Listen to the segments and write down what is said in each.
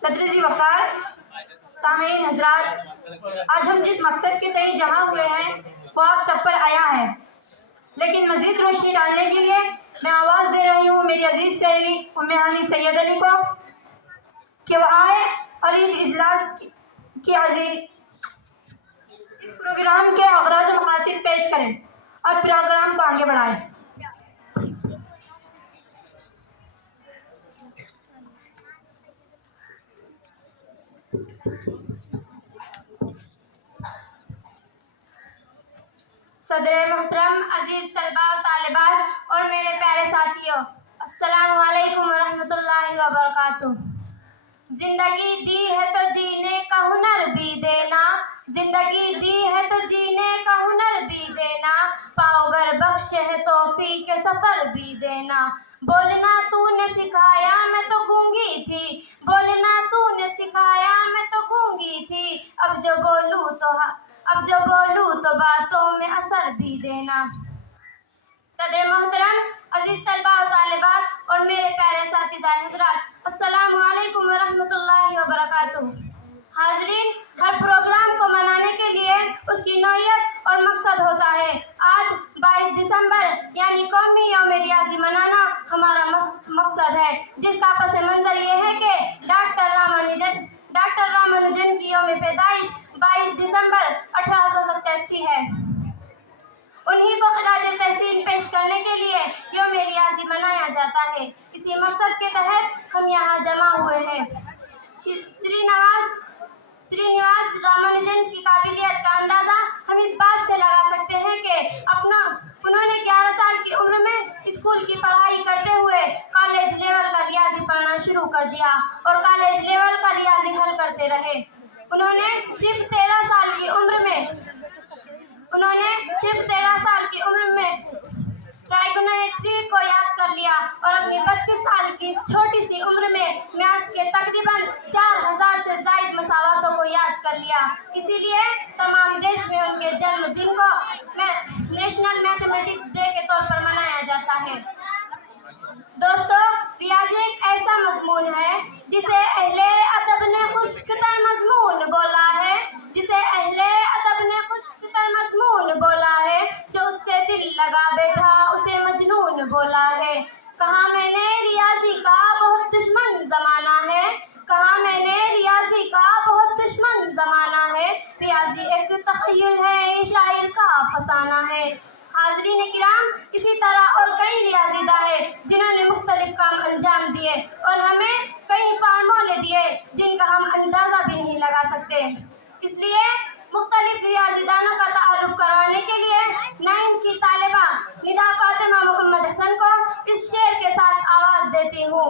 सदर जी वक़ार, सामीन हजरात, आज हम जिस मकसद के तय जमा हुए हैं वो आप सब पर आया है, लेकिन मज़ीद रोशनी डालने के लिए मैं आवाज़ दे रही हूँ मेरी अजीज़ सहेली उम्मे हानी सैयद अली को कि वो आए और इस इजलास की इस प्रोग्राम के अगराज़ व मक़ासिद पेश करें और प्रोग्राम को आगे बढ़ाएं। सदर मोहतरम, अजीज़ तलबा व तालिबात और मेरे प्यारे साथियों, अस्सलामु अलैकुम व रहमतुल्लाहि व बरकातुहू। जिंदगी दी है तो जीने का हुनर भी देना, जिंदगी दी है तो जीने का हुनर भी देना, पाओगर बख्श है तौफीक के सफ़र भी देना। बोलना तूने सिखाया मैं तो गूंगी थी, बोलना तूने सिखाया मैं तो गूंगी थी, अब जो बोलूँ तो बातों में असर भी देना। सदर मोहतरम, अजीज़ तलबा व तालिबात और मेरे प्यारे साथीदार हज़रात, अस्सलामु अलैकुम व रहमतुल्लाहि व बरकातुहू। हाज़रीन, हर प्रोग्राम को मनाने के लिए उसकी नौयत और मकसद होता है। आज 22 दिसंबर यानी कौमी यौम रियाज़ी मनाना हमारा मकसद है, जिसका पस मंज़र ये है कि डॉक्टर रामानुजन की यौम पैदाइश 22 दिसंबर 1887 है। उन्हीं को खिराज तहसीन पेश करने के लिए यौम रियाज़ी मनाया जाता है। इसी मकसद के तहत हम यहाँ जमा हुए हैं। श्रीनिवास रामानुजन की काबिलियत का अंदाज़ा हम इस बात से लगा सकते हैं कि उन्होंने 11 साल की उम्र में स्कूल की पढ़ाई करते हुए कॉलेज लेवल का रियाज़ी पढ़ना शुरू कर दिया और कॉलेज लेवल का रियाज़ी हल करते रहे। उन्होंने सिर्फ 13 साल की उम्र में ट्राइगोनोमेट्री को याद कर लिया और अपनी 32 साल की छोटी सी उम्र में मैथ्स के तकरीबन 4000 से ज़ायद मसावातों को याद कर लिया। इसीलिए तमाम देश में उनके जन्मदिन को नेशनल मैथमेटिक्स डे के तौर पर मनाया जाता है। दोस्तों, रियाज़ी एक ऐसा मज़मून है जिसे अहले अदब ने खुश्कतर मज़मून बोला है, जो उससे दिल लगा बैठा उसे मजनून बोला है। कहा मैंने रियाज़ी का बहुत दुश्मन ज़माना है, रियाज़ी एक तख़य्युल है, शायर का फसाना है। हाज़रीन किराम, इसी तरह और कई रियाज़ीदा है जिन्होंने मुख्तलिफ काम अंजाम दिए और हमें कई फार्मूले दिए जिनका हम अंदाज़ा भी नहीं लगा सकते। इसलिए मुख्तलिफ रियाज़ीदानों का तारुफ करवाने के लिए 9th की तालिबा निदा फातिमा मोहम्मद हसन को इस शेर के साथ आवाज़ देती हूँ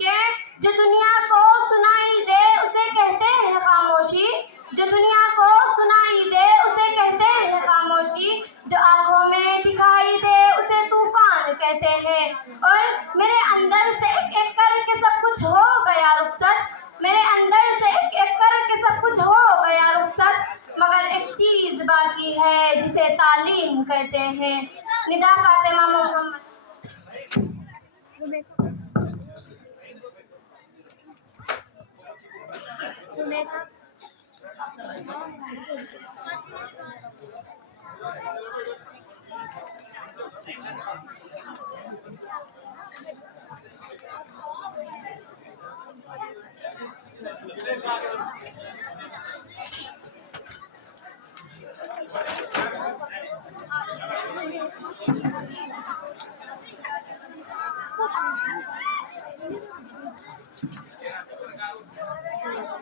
कि जो दुनिया को सुनाई दे उसे कहते हैं खामोशी, जो दुनिया को सुनाई दे उसे कहते हैं खामोशी, जो आँखों में दिखाई दे उसे तूफान कहते हैं। और मेरे अंदर से एक एक करके सब कुछ हो गया रुखसत, मेरे अंदर से एक एक करके सब कुछ हो गया रुखसत, मगर एक चीज़ बाकी है जिसे तालीम कहते हैं। निदा फातिमा मोहम्मद।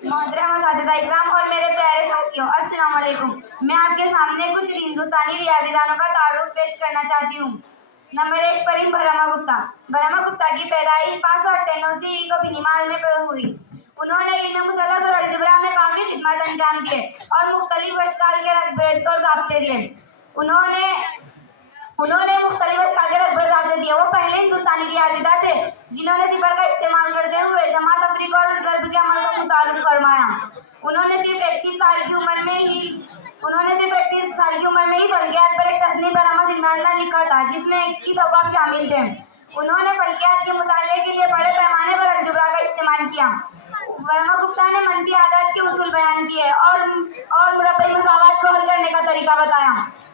मोहतरम असातिज़ा इकराम और मेरे प्यारे साथियों, अस्सलाम वालेकुम। मैं आपके सामने कुछ हिंदुस्तानी रियाज़ीदानों का तारुफ पेश करना चाहती हूँ। नंबर 1 पर ब्रह्मा गुप्ता। ब्रह्मा गुप्ता की पैदाइश 598 को बिनिमाल में हुई। उन्होंने इल्म मुसल्लस और अलजबरा में काफ़ी खिदमत अंजाम दिए और मुख्तलिफ अशकाल के रकबे और ज़ाब्ते दिए। उन्होंने मुख्तलिफ अशकाल के रकबे ज़ाब्ते दिए। वो पहले हिंदुस्तानी रियाज़ीदा थे जिन्होंने सिफर का इस्तेमाल करते हुए जमा तफरीक और ज़रब के अमल को मुतारुफ करवाया। उन्होंने सिर्फ 31 साल की उम्र में ही फल्कियात पर एक तस्नीफ बरामद जिंदाना लिखा था, जिसमें 21 अबवाब शामिल थे। उन्होंने फल्कियात के मुताले के लिए बड़े पैमाने पर अलजबरा का इस्तेमाल किया। वर्मा गुप्ता ने मनफी आदत के उसूल बयान किए और मुरब्बई मसावात को हल करने का तरीका बताया।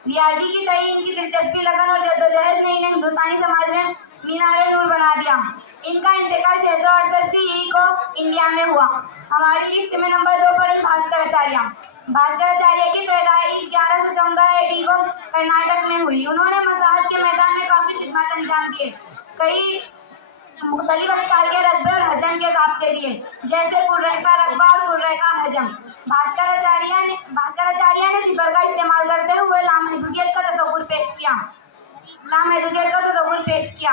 रियाजी की तई इनकी दिलचस्पी, लगन और जद्दोजहद ने इन्हें हिंदुस्तानी समाज में मीनारे नूर बना दिया। इनका इंतकाल 668 CE को इंडिया में हुआ। हमारी लिस्ट में नंबर 2 पर भास्कराचार्य। भास्कराचार्य की पैदाइश 1114 AD को कर्नाटक में हुई। उन्होंने मसाहत के मैदान में काफी खिदमत अंजाम दिए। कई मुख्तलिफ अशकाल के रकबे और हजम के ज़ाब्ते दिए, जैसे कुर्रे का रकबा और कुर्रे का हजम। भास्कराचार्य ने सिफर का इस्तेमाल करते हुए लामहदूदियत का तसव्वुर पेश किया।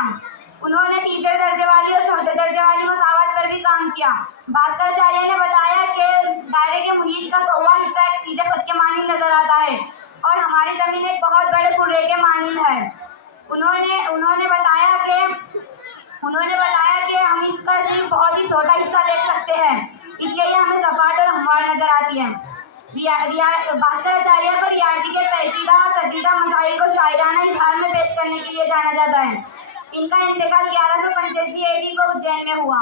उन्होंने तीसरे दर्जे वाली और चौथे दर्जे वाली मसावत पर भी काम किया। भास्कराचार्य ने बताया कि दायरे के मुहीत का 100वां हिस्सा एक सीधे खत के मानिल नजर आता है और हमारी जमीन एक बहुत बड़े कुर्रे के मानिल है। उन्होंने बताया कि हम इसका सिर्फ बहुत ही छोटा हिस्सा देख सकते हैं, इसलिए यह हमें सपाट और हमवार नजर आती है। भास्कराचार्य को रियाजी के पेचीदा और तजीदा मसाइल को शायराना इजहार में पेश करने के लिए जाना जाता है। इनका इंतकाल 1185 AD को उज्जैन में हुआ।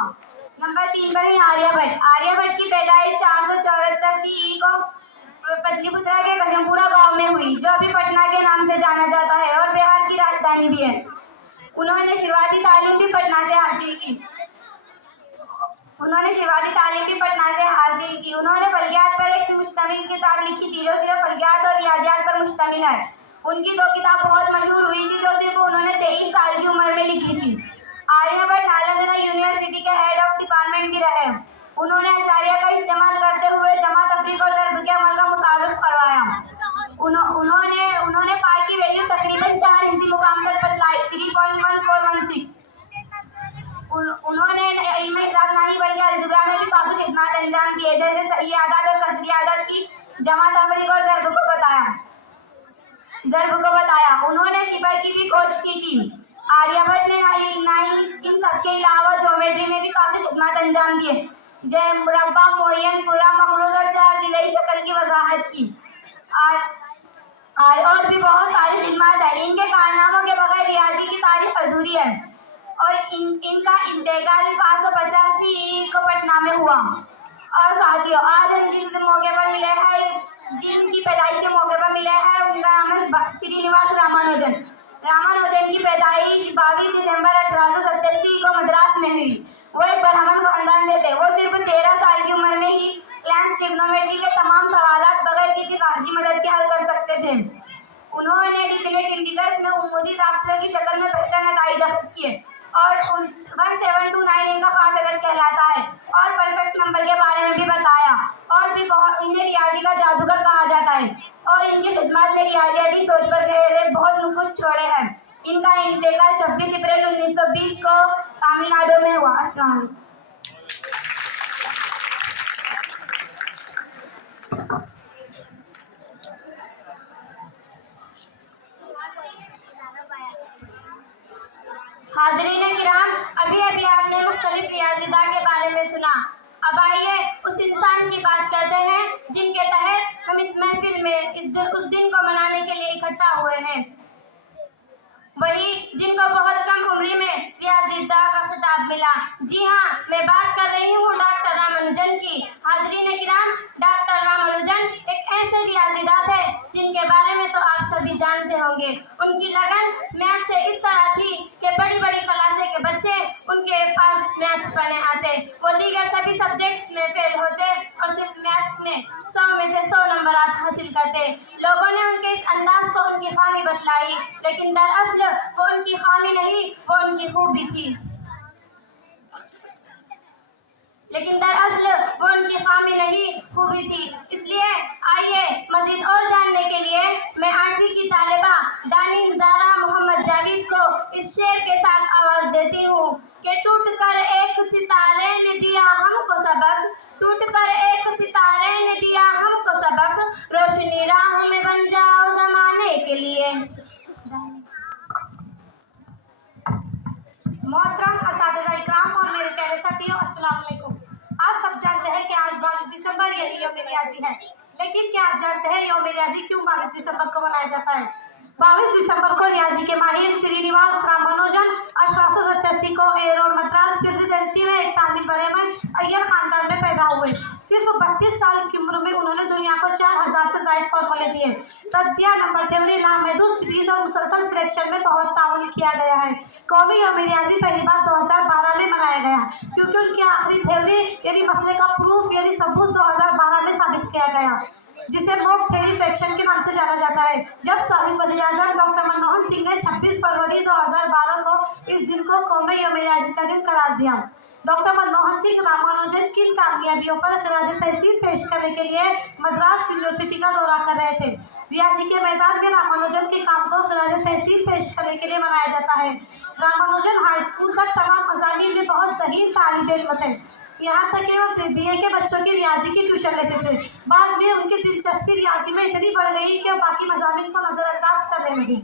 नंबर 3 पर है आर्यभट्ट। आर्यभट्ट की पैदाइश 474 CE को पतलीपुत्रा के कशमपुरा गांव में हुई, जो अभी पटना के नाम से जाना जाता है और बिहार की राजधानी भी है। उन्होंने शुरुआती तालीम भी पटना से हासिल की। उन्होंने फल्कियात पर एक मुश्तमिल किताब लिखी थी, जो सिर्फ फल्कियात और रियाजियात पर मुश्तमिल है। उनकी 2 किताब बहुत मशहूर हुई थी, जो सिर्फ उन्होंने 23 साल की उम्र में लिखी थी। आर्यभट्ट नालंदा यूनिवर्सिटी के हेड ऑफ डिपार्टमेंट भी रहे। उन्होंने अशारिया का इस्तेमाल करते हुए जमा, तफरीक और ज़र्ब के अमल का मुतारुफ करवाया। उन्होंने पाई की वैल्यू तकरीबन 4 इंची मुकाम तक बतलाई, 3.1416। उन्होंने इल्म हिसाब नहीं बल्कि अलजबरा में भी काफी खिदमत अंजाम दिए, जैसे सही आदत और कसरी आदत की जमा, तफरीक और ज़र्ब को बताया। उन्होंने सिफर की भी खोज की थी। आर्यभट्ट ने इन सबके अलावा ज्योमेट्री में भी काफी खिदमत अंजाम दिए, जैसे मुरब्बा, मुअय्यन, पूरा, मखरूज और 4 ज़िलई शक्ल की वजाहत की। और भी बहुत सारी खिदमत है। इनके कारनामों के बगैर रियाजी की तारीफ अधूरी है। और इनका इंतकाल 550 CE को पटना में हुआ। और साथियों, आज हम जिस मौके पर मिले हैं, जिनकी पैदाइश के मौके पर मिले हैं, उनका नाम है श्रीनिवास रामानुजन। रामानुजन की पैदाइश 22 दिसंबर 1887 को मद्रास में हुई। वो एक ब्राह्मण खानदान से थे। वो सिर्फ 13 साल की उम्र में ही क्लास ट्रिग्नोमेट्री के तमाम सवालात बगैर किसी खारजी मदद के हल कर सकते थे। उन्होंने डिफिनेट इंटीग्रल्स में उम्मूदी ज़ाब्तों की शक्ल में बेहतर नतीजे हासिल किए और 1729 इनका खास अदद कहलाता है। और परफेक्ट नंबर के बारे में भी बताया। और भी बहुत इन्हें रियाजी का जादूगर कहा जाता है। और इनकी खिदमत ने रियाजियाती सोच पर गहरे बहुत नुक्श छोड़े हैं। इनका इंतकाल 26 अप्रैल 1920 को तमिलनाडु में हुआ। अस्सलाम वालेकुम। हाज़रीन किराम, अभी आपने मुख्तलिफ रियाज़िदात के बारे में सुना। अब आइए उस इंसान की बात करते हैं जिनके तहत हम इस महफिल में उस दिन को मनाने के लिए इकट्ठा हुए हैं। वही जिनको बहुत कम उम्र में रियाज़िदात का खिताब मिला। जी हाँ, मैं बात कर रही हूँ डॉक्टर रामानुजन की। हाज़रीन किराम, डॉक्टर रामानुजन एक ऐसे रियाज़िदात है जिनके बारे में तो आप सभी जानते होंगे। उनकी लगन मैथ से इस तरह थी कि बड़ी बड़ी क्लासे के बच्चे उनके पास मैथ्स पढ़ने आते। वो दीगर सभी सब्जेक्ट्स में फेल होते और सिर्फ मैथ्स में 100 में से 100 नंबर हासिल करते। लोगों ने उनके इस अंदाज को उनकी खामी बतलाई, लेकिन दरअसल वो उनकी खामी नहीं, वो उनकी खूबी थी। इसलिए आइए मज़ीद और जानने के लिए मैं 8वीं की तालिबा दानिन ज़ारा मोहम्मद जावेद को इस शेर के साथ आवाज़ देती हूँ कि टूट कर एक सितारे ने दिया हमको सबक, टूट कर एक सितारे ने दिया हमको सबक, रोशनी राह में बन जाओ ज़माने के लिए। मोहतरम असातिज़ा इकराम और मेरे प्यारे साथियों, अस्सलाम वालेकुम। आप सब जानते हैं कि आज 22 दिसंबर यही यौम रियाजी है, लेकिन क्या आप जानते हैं यौम रियाजी क्यों 22 दिसंबर को मनाया जाता है? 22 दिसंबर को रियाजी के माहिर श्रीनिवास रामानुजन 1887 को एरोड मद्रास प्रेसिडेंसी में एक तामिल बरेमन अय्यर खानदान में पैदा उम्र में उन्होंने दुनिया को 4000 से ज़ायद फार्मूले दिए। तज्जिया, नंबर थ्योरी, लामहदूद सीरीज और मुसलसल सिलेक्शन में बहुत ताउन किया गया है। कौमी यौम रियाजी पहली बार 2012 में मनाया गया क्योंकि उनकी आखिरी थ्योरी यानी मसले का प्रूफ यानी सबूत 2012 में साबित किया गया, जिसे मॉक थ्योरी फ्रैक्शन के नाम से जाना जाता है। जब साबिक वज़ीर-ए-आज़म डॉक्टर मनमोहन सिंह ने 26 फरवरी 2012 को इस दिन को कौमी यौम रियाजी का दिन करार दिया। डॉक्टर मनमोहन सिंह रामानुजन किन कामयाबियों पर खराज तहसीन पेश करने के लिए मद्रास यूनिवर्सिटी का दौरा कर रहे थे। रियाजी के मैदान में रामानुजन के काम को खराज तहसीन पेश करने के लिए मनाया जाता है। रामानुजन हाई स्कूल तक तमाम मज़ामीन में बहुत ज़हीन तालिब इल्म थे। यहाँ तक कि वो BA के बच्चों की रियाजी की ट्यूशन लेते थे। बाद में उनकी दिलचस्पी रियाजी में इतनी बढ़ गई कि वो बाकी मज़ामीन को नज़रअंदाज करने लगी।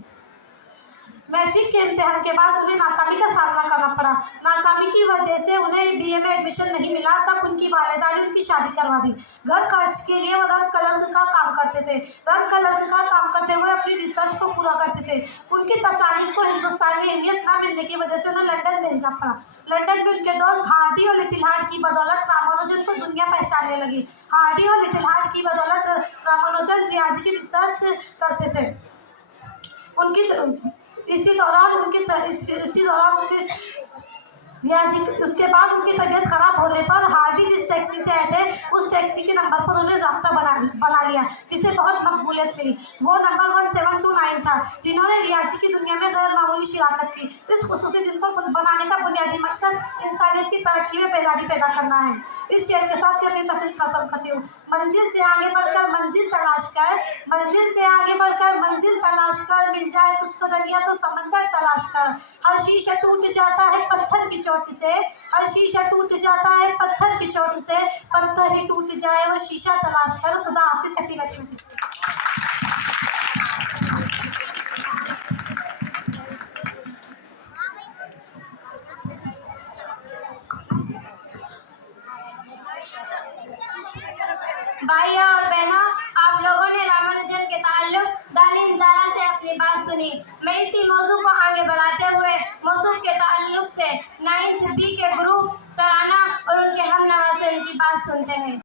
मैट्रिक के इम्तिहान के बाद उन्हें नाकामी का सामना करना पड़ा। नाकामी की वजह से उन्हें BA में एडमिशन नहीं मिला। तब उनकी वालिदा ने उनकी शादी करवा दी। घर खर्च के लिए वो रंग कलर का काम करते थे। रंग कलर का काम करते हुए अपनी रिसर्च को पूरा करते थे। उनकी तसानीफ को हिंदुस्तान में अहमियत न मिलने की वजह से उन्हें लंदन भेजना पड़ा। लंदन में उनके दोस्त हार्डी और लिटिल हार्ट की बदौलत रामानुजन को दुनिया पहचानने लगी। हार्डी और लिटिल हार्ट की बदौलत रामानुजन रियाजी की रिसर्च करते थे। इसी दौरान उनकी उसके बाद उनकी तबीयत खराब होने पर हार्डी जिस टैक्सी से आए थे उस टैक्सी के नंबर पर उन्होंने रब्ता बना लिया, जिसे बहुत मकबूलियत मिली। वो नंबर 1729 था, जिन्होंने रियाजी की दुनिया में गैर मामूली शिराकत की। इस खुसूसी दिन को बनाने का बुनियादी मकसद इंसानियत की तरक्की में बेदारी पैदा करना है। इस शेर के साथ मैं अपनी तकरीर खत्म करती हूँ। मंजिल से आगे बढ़कर मंजिल तलाश कर, मंजिल से आगे बढ़कर मंजिल तलाश कर, मिल जाए तुझको दरिया तो समंदर तलाश कर। हर शीशा टूट जाता है पत्थर की चोट से, हर शीशा टूट जाता है पत्थर की चोट से, पत्थर ही टूट जाए वो शीशा तलाश कर। खुदा हाफिज़। Happy mathematics. भाइयों और बहनों, आप लोगों ने रामानुजन के ताल्लुक दानिश ज़ारा से अपनी बात सुनी। मैं इसी मौजू को आगे बढ़ाते हुए मौसूफ के ताल्लुक से 9th B के ग्रुप तराना और उनके हमनवा से उनकी बात सुनते हैं।